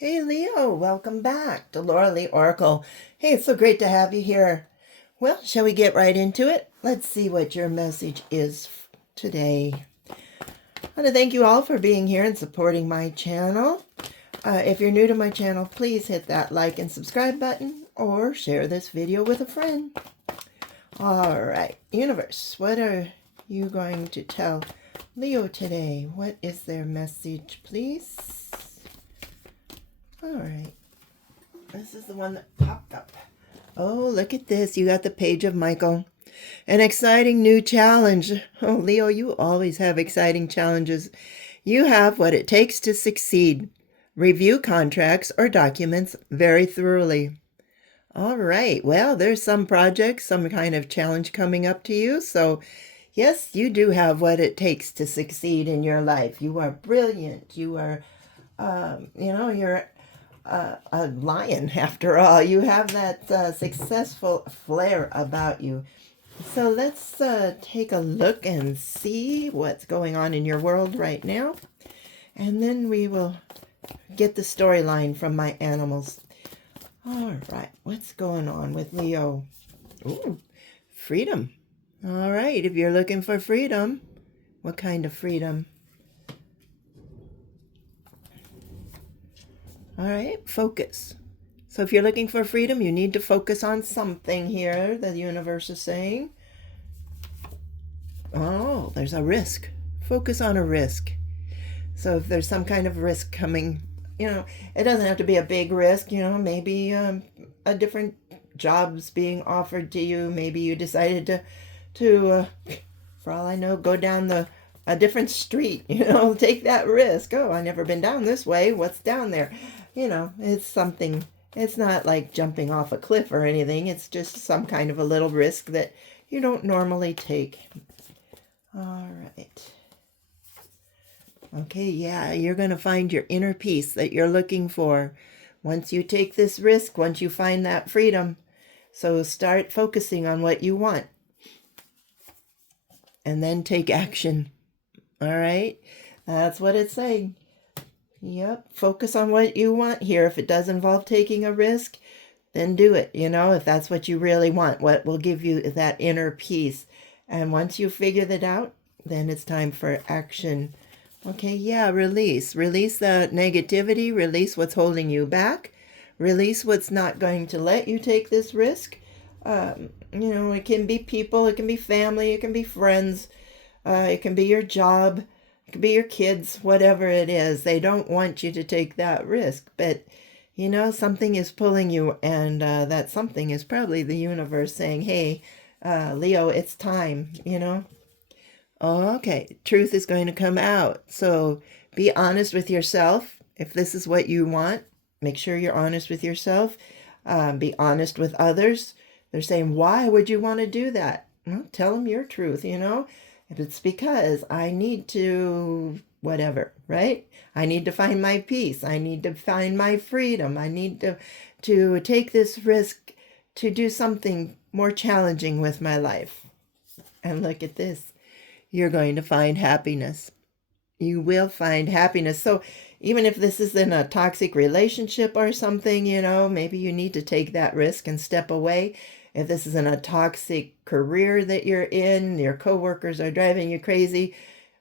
Hey Leo, welcome back to Laura Lee Oracle. Hey, it's so great to have you here. Well, shall we get right into it? Let's see what your message is today. I want to thank you all for being here and supporting my channel. If you're new to my channel, please hit that like and subscribe button or share this video with a friend. All right, universe, what are you going to tell Leo today? What is their message, please? All right. This is the one that popped up. Oh, look at this. You got the Page of Michael. An exciting new challenge. Oh, Leo, you always have exciting challenges. You have what it takes to succeed. Review contracts or documents very thoroughly. All right. Well, there's some project, some kind of challenge coming up to you. So, yes, you do have what it takes to succeed in your life. You are brilliant. You are, you're a lion after all. You have that successful flair about you. So let's take a look and see what's going on in your world right now. And then we will get the storyline from my animals. All right, what's going on with Leo? Ooh, freedom. All right, if you're looking for freedom, what kind of freedom? All right, focus. So if you're looking for freedom, you need to focus on something here that the universe is saying. Oh, there's a risk. Focus on a risk. So if there's some kind of risk coming, it doesn't have to be a big risk, maybe a different job's being offered to you. Maybe you decided to for all I know, go down a different street, take that risk. Oh, I've never been down this way. What's down there? It's something. It's not like jumping off a cliff or anything. It's just some kind of a little risk that you don't normally take. All right. Okay, yeah, you're going to find your inner peace that you're looking for once you take this risk, once you find that freedom. So start focusing on what you want and then take action. All right, that's what it's saying. Yep, focus on what you want here. If it does involve taking a risk, then do it, if that's what you really want, what will give you that inner peace. And once you figure that out, then it's time for action. Okay, yeah, release. Release the negativity, release what's holding you back, release what's not going to let you take this risk. It can be people, it can be family, it can be friends, it can be your job. It could be your kids, whatever it is. They don't want you to take that risk. But, something is pulling you, and that something is probably the universe saying, hey, Leo, it's time, Okay, truth is going to come out. So be honest with yourself. If this is what you want, make sure you're honest with yourself. Be honest with others. They're saying, why would you want to do that? Well, tell them your truth, If it's because I need to, whatever, right? I need to find my peace. I need to find my freedom. I need to take this risk to do something more challenging with my life. And look at this. You're going to find happiness. You will find happiness. So even if this is in a toxic relationship or something, maybe you need to take that risk and step away. If this is in a toxic career that you're in, your coworkers are driving you crazy,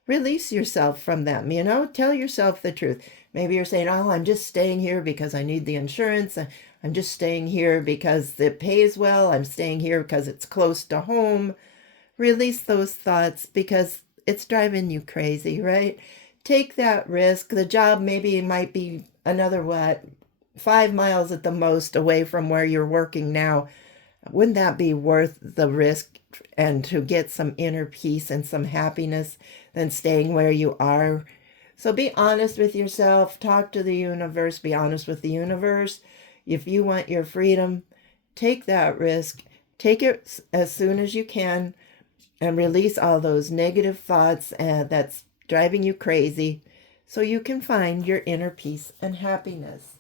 release yourself from them, tell yourself the truth. Maybe you're saying, oh, I'm just staying here because I need the insurance. I'm just staying here because it pays well. I'm staying here because it's close to home. Release those thoughts because it's driving you crazy, right? Take that risk. The job maybe might be another, 5 miles at the most away from where you're working now. Wouldn't that be worth the risk and to get some inner peace and some happiness than staying where you are? So be honest with yourself. Talk to the universe. Be honest with the universe. If you want your freedom, take that risk. Take it as soon as you can and release all those negative thoughts that's driving you crazy so you can find your inner peace and happiness.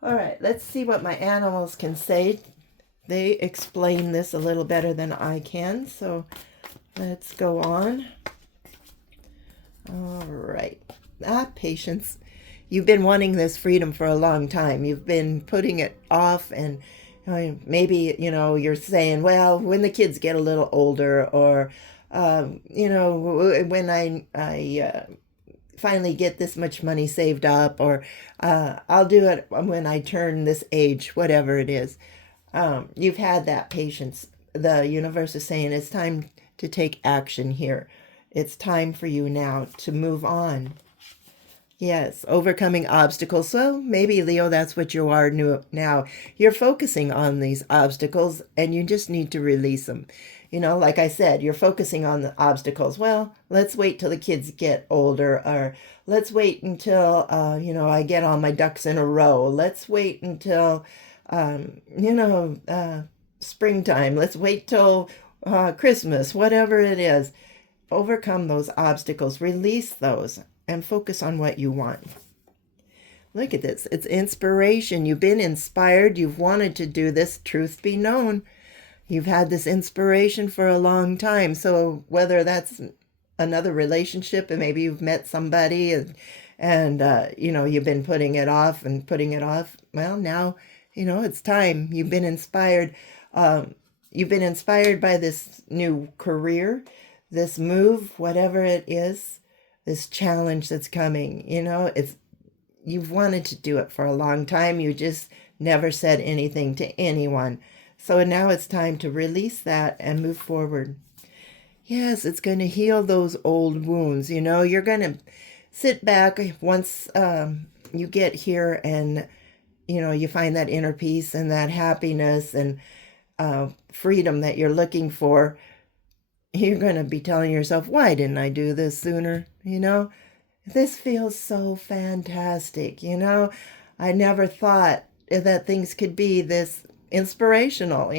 All right, let's see what my animals can say. They explain this a little better than I can, so let's go on. All right. Patience. you've been wanting this freedom for a long time. You've been putting it off, and maybe, you're saying, well, when the kids get a little older, or, when I finally get this much money saved up, or I'll do it when I turn this age, whatever it is. You've had that patience. The universe is saying it's time to take action here. It's time for you now to move on. Yes, overcoming obstacles. So maybe, Leo, that's what you are now. You're focusing on these obstacles and you just need to release them. Like I said, you're focusing on the obstacles. Well, let's wait till the kids get older, or let's wait until, I get all my ducks in a row. Let's wait until, springtime. Let's wait till Christmas, whatever it is. Overcome those obstacles, release those, and focus on what you want. Look at this. It's inspiration. You've been inspired. You've wanted to do this. Truth be known. You've had this inspiration for a long time. So whether that's another relationship, and maybe you've met somebody and you've been putting it off and putting it off. Well, now, it's time. You've been inspired. You've been inspired by this new career, this move, whatever it is, this challenge that's coming. You've wanted to do it for a long time. You just never said anything to anyone. So now it's time to release that and move forward. Yes, it's going to heal those old wounds. You're going to sit back once you get here and, you find that inner peace and that happiness and freedom that you're looking for. You're going to be telling yourself, why didn't I do this sooner? This feels so fantastic. I never thought that things could be this inspirational.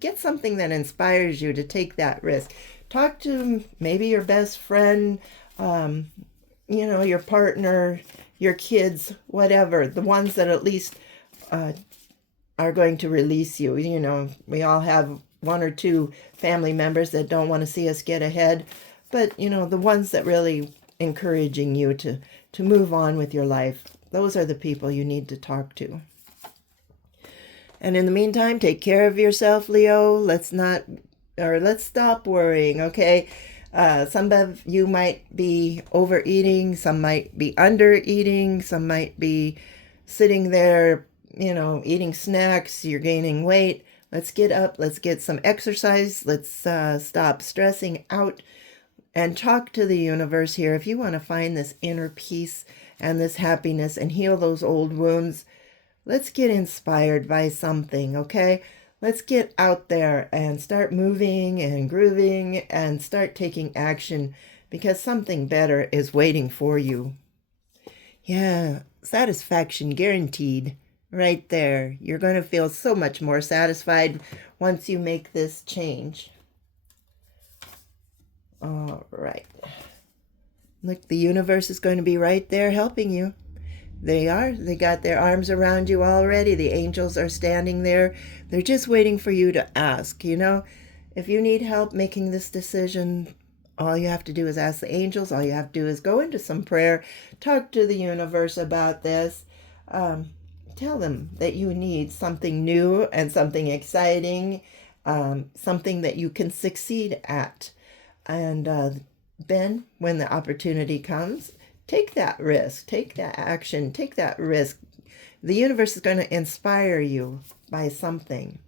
Get something that inspires you to take that risk. Talk to maybe your best friend, your partner, your kids, whatever, the ones that at least are going to release you. We all have one or two family members that don't want to see us get ahead, but the ones that really encouraging you to move on with your life, those are the people you need to talk to. And in the meantime, take care of yourself, Leo. Let's stop worrying, okay? Some of you might be overeating, some might be undereating, some might be sitting there, eating snacks, you're gaining weight. Let's get up, let's get some exercise, let's stop stressing out and talk to the universe here. If you want to find this inner peace and this happiness and heal those old wounds, let's get inspired by something, okay? Let's get out there and start moving and grooving and start taking action, because something better is waiting for you. Yeah, satisfaction guaranteed. Right there. You're going to feel so much more satisfied once you make this change. All right. Look, the universe is going to be right there helping you. They are. They got their arms around you already. The angels are standing there. They're just waiting for you to ask. If you need help making this decision, all you have to do is ask the angels. All you have to do is go into some prayer, talk to the universe about this. Tell them that you need something new and something exciting, something that you can succeed at. And then when the opportunity comes, take that risk, take that action, take that risk. The universe is going to inspire you by something.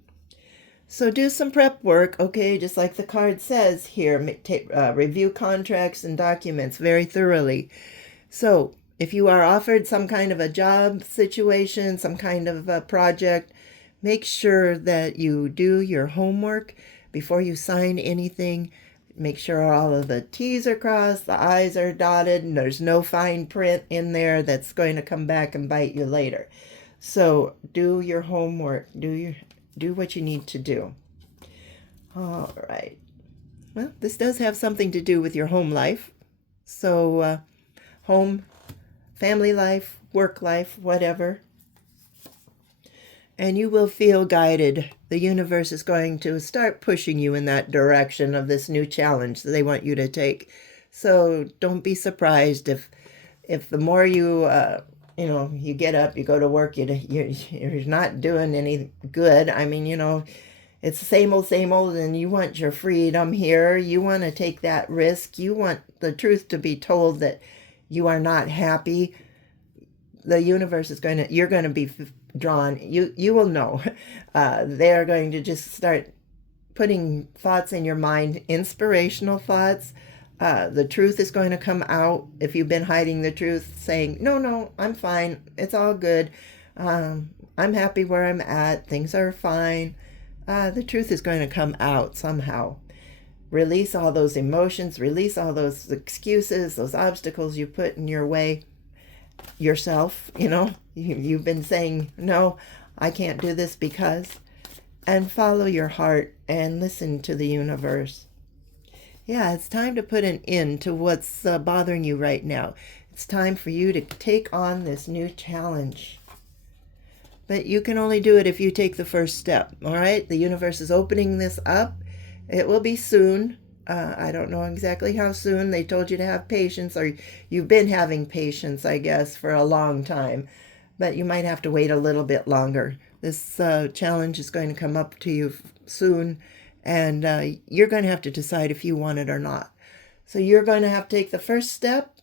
So do some prep work, okay, just like the card says here. Review contracts and documents very thoroughly. So if you are offered some kind of a job situation, some kind of a project, make sure that you do your homework before you sign anything. Make sure all of the T's are crossed, the I's are dotted, and there's no fine print in there that's going to come back and bite you later. So do your homework. Do what you need to do. All right. Well, this does have something to do with your home life. So home, family life, work life, whatever. And you will feel guided. The universe is going to start pushing you in that direction of this new challenge that they want you to take. So don't be surprised if the more you you get up, you go to work, you're not doing any good. I mean, it's the same old, and you want your freedom here. You want to take that risk. You want the truth to be told that you are not happy. The universe you're going to be drawn. You will know. They're going to just start putting thoughts in your mind, inspirational thoughts. The truth is going to come out. If you've been hiding the truth, saying, no, I'm fine. It's all good. I'm happy where I'm at. Things are fine. The truth is going to come out somehow. Release all those emotions. Release all those excuses, those obstacles you put in your way yourself. You've been saying, no, I can't do this because. And follow your heart and listen to the universe. Yeah, it's time to put an end to what's bothering you right now. It's time for you to take on this new challenge. But you can only do it if you take the first step, all right? The universe is opening this up. It will be soon. I don't know exactly how soon. They told you to have patience, or you've been having patience, I guess, for a long time. But you might have to wait a little bit longer. This challenge is going to come up to you soon, and you're going to have to decide if you want it or not. So you're going to have to take the first step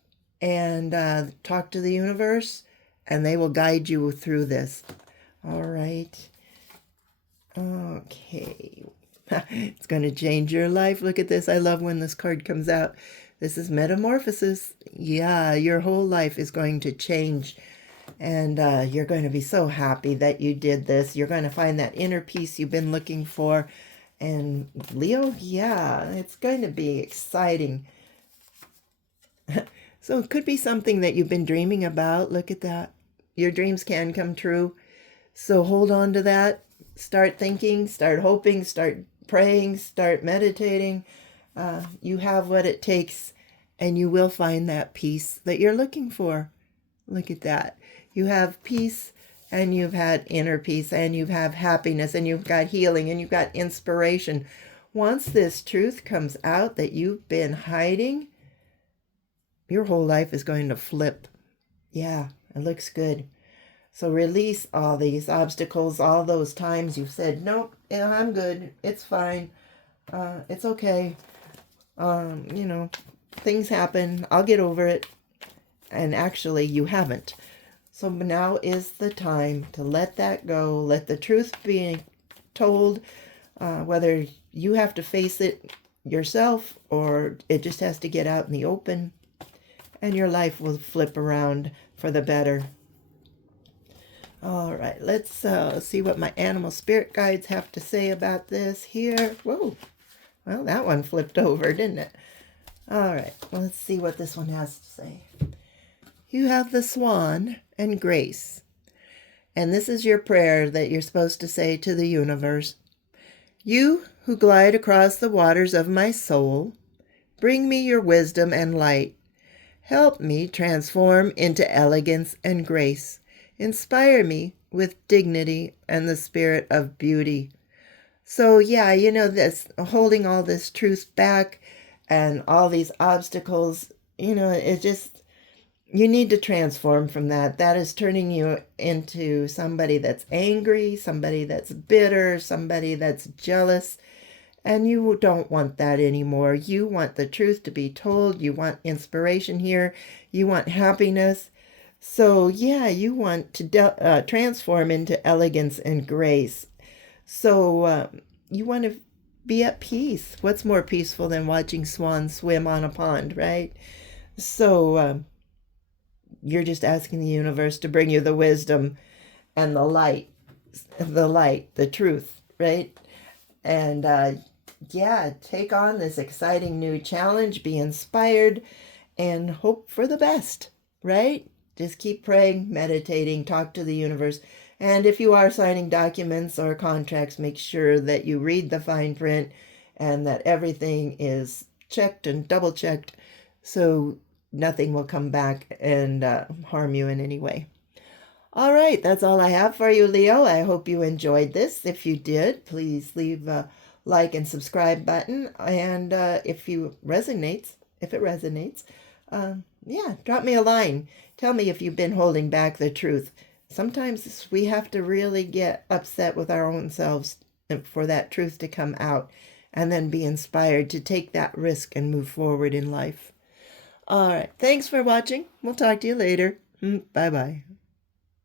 and talk to the universe, and they will guide you through this. All right. Okay. It's going to change your life. Look at this. I love when this card comes out. This is metamorphosis. Yeah, your whole life is going to change. And you're going to be so happy that you did this. You're going to find that inner peace you've been looking for. And Leo, yeah, it's going to be exciting. So it could be something that you've been dreaming about. Look at that. Your dreams can come true. So hold on to that. Start thinking, start hoping, start praying, start meditating. You have what it takes, and you will find that peace that you're looking for. Look at that. You have peace, and you've had inner peace, and you have happiness, and you've got healing, and you've got inspiration. Once this truth comes out that you've been hiding, your whole life is going to flip. Yeah, it looks good. So release all these obstacles, all those times you've said, nope, I'm good. It's fine. It's okay. Things happen. I'll get over it. And actually, you haven't. So now is the time to let that go. Let the truth be told, whether you have to face it yourself or it just has to get out in the open. And your life will flip around for the better. All right, let's see what my animal spirit guides have to say about this here. Whoa, well, that one flipped over, didn't it? All right, well, let's see what this one has to say. You have the swan and grace. And this is your prayer that you're supposed to say to the universe. You who glide across the waters of my soul, bring me your wisdom and light. Help me transform into elegance and grace. Inspire me with dignity and the spirit of beauty. So yeah, this holding all this truth back and all these obstacles, it just, you need to transform from that. That is turning you into somebody that's angry, somebody that's bitter, somebody that's jealous. And you don't want that anymore. You want the truth to be told. You want inspiration here. You want happiness. So yeah, you want to transform into elegance and grace. So you want to be at peace. What's more peaceful than watching swans swim on a pond, right? So you're just asking the universe to bring you the wisdom and the light, the truth, right? And take on this exciting new challenge, be inspired, and hope for the best, right? Just keep praying, meditating, talk to the universe. And if you are signing documents or contracts, make sure that you read the fine print and that everything is checked and double checked so nothing will come back and harm you in any way. All right, that's all I have for you, Leo. I hope you enjoyed this. If you did, please leave a like and subscribe button. And if it resonates, Yeah, drop me a line. Tell me if you've been holding back the truth. Sometimes we have to really get upset with our own selves for that truth to come out and then be inspired to take that risk and move forward in life. All right. Thanks for watching. We'll talk to you later. Bye bye.